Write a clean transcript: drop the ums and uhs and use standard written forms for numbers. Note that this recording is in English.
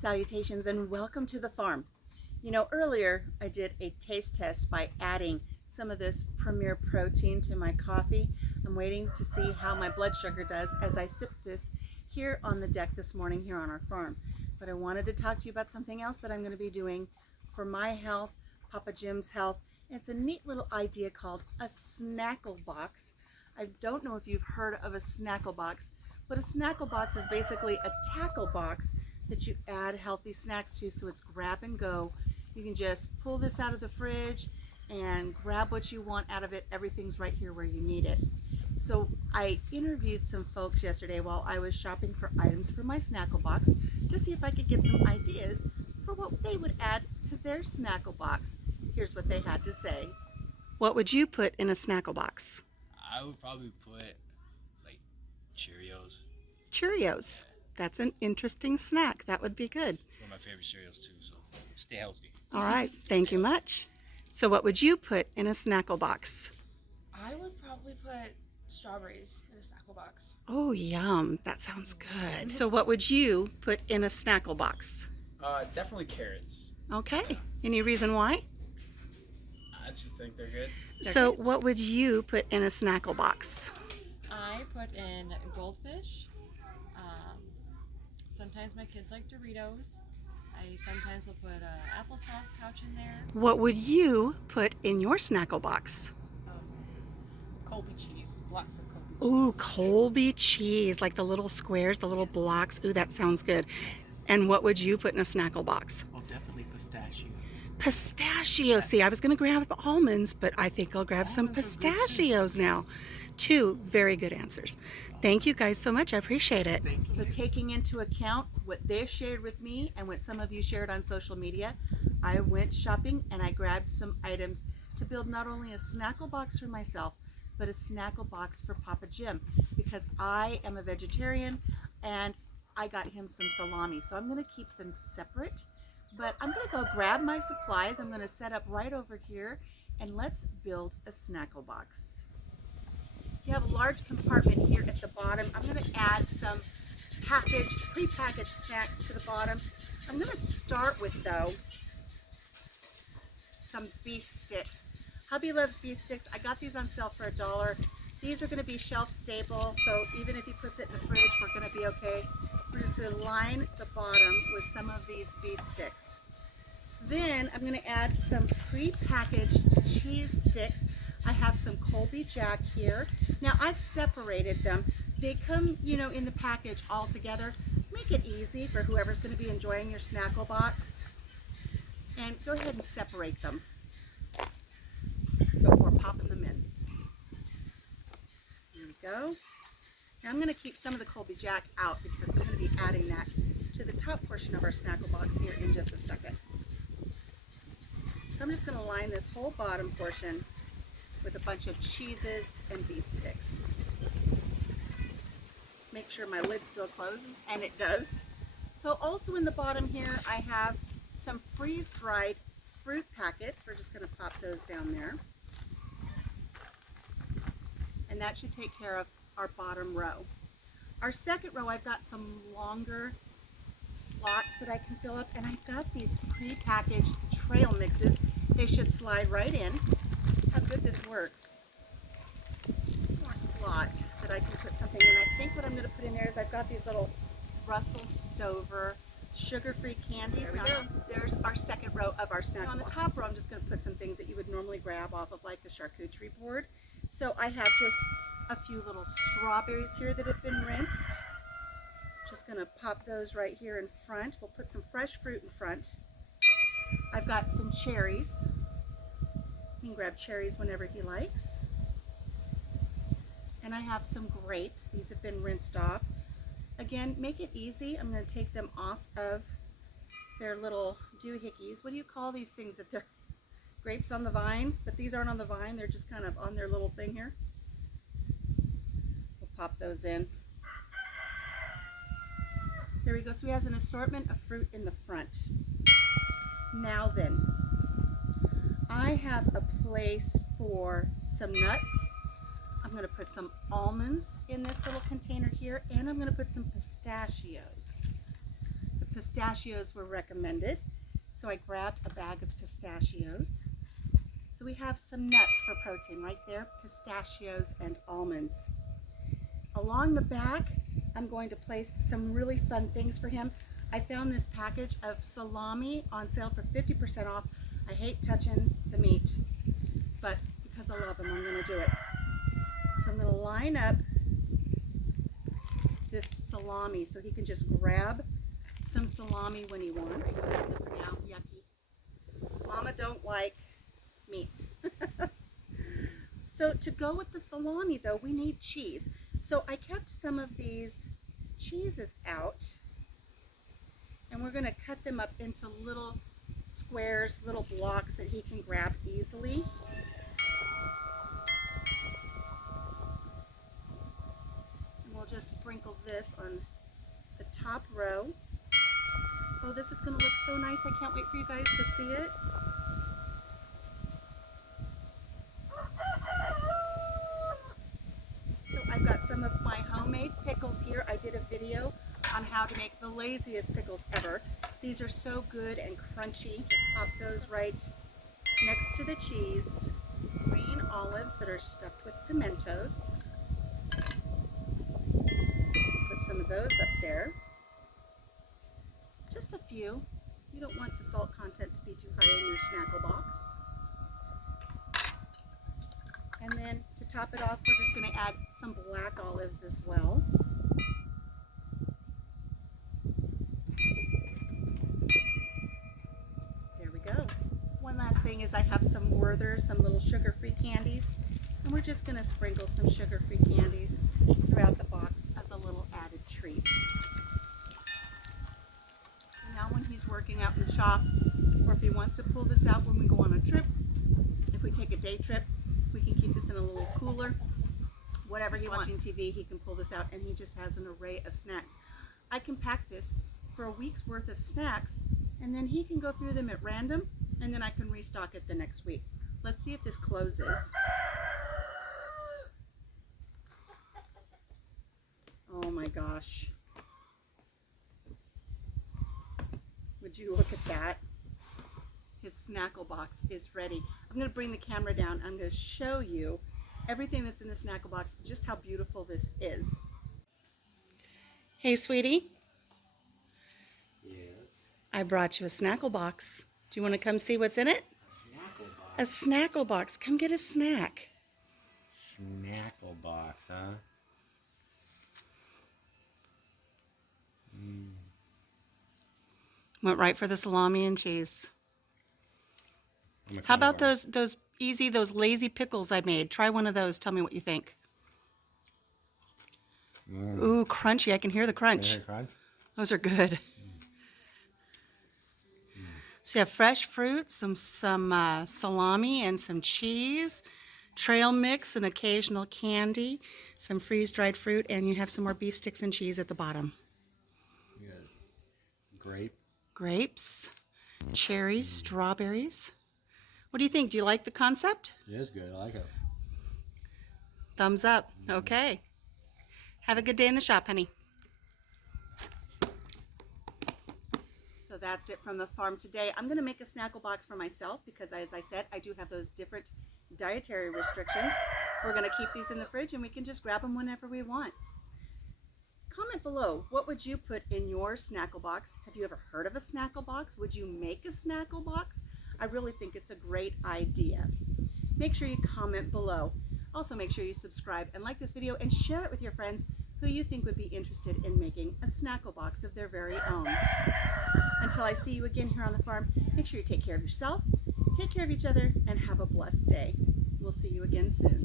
Salutations and welcome to the farm. You know, earlier I did a taste test by adding some of this Premier Protein to my coffee. I'm waiting to see how my blood sugar does as I sip this here on the deck this morning here on our farm. But I wanted to talk to you about something else that I'm going to be doing for my health, Papa Jim's health. It's a neat little idea called a snackle box. I don't know if you've heard of a snackle box, but a snackle box is basically a tackle box that you add healthy snacks to, so it's grab and go. You can just pull this out of the fridge and grab what you want out of it. Everything's right here where you need it. So I interviewed some folks yesterday while I was shopping for items for my snackle box to see if I could get some ideas for what they would add to their snackle box. Here's what they had to say. What would you put in a snackle box? I would probably put like Cheerios. Cheerios. That's an interesting snack. That would be good. One of my favorite cereals too, so stay healthy. All right, thank you much. So what would you put in a snackle box? I would probably put strawberries in a snackle box. Oh, yum. That sounds good. So what would you put in a snackle box? Definitely carrots. Okay. Any reason why? I just think they're good. So what would you put in a snackle box? I put in goldfish. Sometimes my kids like Doritos. I sometimes will put an applesauce pouch in there. What would you put in your snackle box? Colby cheese, blocks of Colby cheese. Ooh, Colby cheese, like the little squares, the little blocks. Ooh, that sounds good. And what would you put in a snackle box? Oh, definitely pistachios. Pistachios. See, I was going to grab almonds, but I think I'll grab some pistachios now. Two very good answers. Thank you guys so much. I appreciate it. So taking into account what they shared with me and what some of you shared on social media, I went shopping and I grabbed some items to build not only a snackle box for myself, but a snackle box for Papa Jim, because I am a vegetarian and I got him some salami. So I'm going to keep them separate, but I'm going to go grab my supplies. I'm going to set up right over here and let's build a snackle box. You have a large compartment here at the bottom. I'm going to add some pre-packaged snacks to the bottom. I'm going to start with, though, some beef sticks. Hubby loves beef sticks. I got these on sale for $1. These are going to be shelf stable, so even if he puts it in the fridge, we're going to be okay. We're just going to line the bottom with some of these beef sticks. Then I'm going to add some pre-packaged cheese sticks. I have some Colby Jack here. Now I've separated them. They come, you know, in the package all together. Make it easy for whoever's going to be enjoying your snackle box. And go ahead and separate them before popping them in. There we go. Now I'm going to keep some of the Colby Jack out because we're going to be adding that to the top portion of our snackle box here in just a second. So I'm just going to line this whole bottom portion with a bunch of cheeses and beef sticks. Make sure my lid still closes, and it does. So also in the bottom here, I have some freeze-dried fruit packets. We're just going to pop those down there. And that should take care of our bottom row. Our second row, I've got some longer slots that I can fill up, and I've got these pre-packaged trail mixes. They should slide right in. How good this works. One more slot that I can put something in. I think what I'm going to put in there is I've got these little Russell Stover sugar-free candies. There we go. There's our second row of our snack. On the top row, I'm just going to put some things that you would normally grab off of like the charcuterie board. So I have just a few little strawberries here that have been rinsed. Just going to pop those right here in front. We'll put some fresh fruit in front. I've got some cherries. He can grab cherries whenever he likes. And I have some grapes. These have been rinsed off. Again, make it easy. I'm going to take them off of their little doohickeys. What do you call these things that they're grapes on the vine? But these aren't on the vine. They're just kind of on their little thing here. We'll pop those in. There we go. So he has an assortment of fruit in the front. Now then, I have a place for some nuts. I'm going to put some almonds in this little container here, and I'm going to put some pistachios. The pistachios were recommended, so I grabbed a bag of pistachios. So we have some nuts for protein right there, pistachios and almonds. Along the back, I'm going to place some really fun things for him. I found this package of salami on sale for 50% off. I hate touching the meat, but because I love him, I'm going to do it. So I'm going to line up this salami so he can just grab some salami when he wants. For now, yucky. Mama don't like meat. So to go with the salami though, we need cheese. So I kept some of these cheeses out, and we're going to cut them up into little squares, little blocks that he can grab easily. And we'll just sprinkle this on the top row. Oh, this is going to look so nice. I can't wait for you guys to see it. I've got some of my homemade pickles here. I did a video on how to make the laziest pickles ever. These are so good and crunchy. Just pop those right next to the cheese. Green olives that are stuffed with pimentos. Put some of those up there. Just a few. You don't want the salt content to be too high in your snackle box. And then to top it off, we're just going to add some black olives as well. There we go. One last thing is I have some Werther's, some little sugar-free candies. And we're just going to sprinkle some sugar-free candies throughout the box as a little added treat. And now when he's working out in the shop, or if he wants to pull this out when we go on a trip, if we take a day trip, we can keep this in a little cooler. Whatever he wants. Watching TV, he can pull this out, and he just has an array of snacks. I can pack this for a week's worth of snacks, and then he can go through them at random, and then I can restock it the next week. Let's see if this closes. Oh my gosh. Would you look at that? His snackle box is ready. I'm going to bring the camera down. I'm going to show you everything that's in the snackle box, just how beautiful this is. Hey, sweetie. Yes. I brought you a snackle box. Do you want to come see what's in it? A snackle box. A snackle box. Come get a snack. Snackle box, huh? Went right for the salami and cheese. How about those lazy pickles I made? Try one of those. Tell me what you think. Ooh, crunchy. I can hear the crunch. Those are good. So you have fresh fruit, some salami and some cheese, trail mix and occasional candy, some freeze-dried fruit, and you have some more beef sticks and cheese at the bottom. Grapes, cherries, strawberries. What do you think? Do you like the concept? Yeah, it's good. I like it. Thumbs up. Okay. Have a good day in the shop, honey. So that's it from the farm today. I'm going to make a snackle box for myself because, as I said, I do have those different dietary restrictions. We're going to keep these in the fridge and we can just grab them whenever we want. Comment below, what would you put in your snackle box? Have you ever heard of a snackle box? Would you make a snackle box? I really think it's a great idea. Make sure you comment below. Also make sure you subscribe and like this video and share it with your friends who you think would be interested in making a snackle box of their very own. Until I see you again here on the farm, make sure you take care of yourself, take care of each other, and have a blessed day. We'll see you again soon.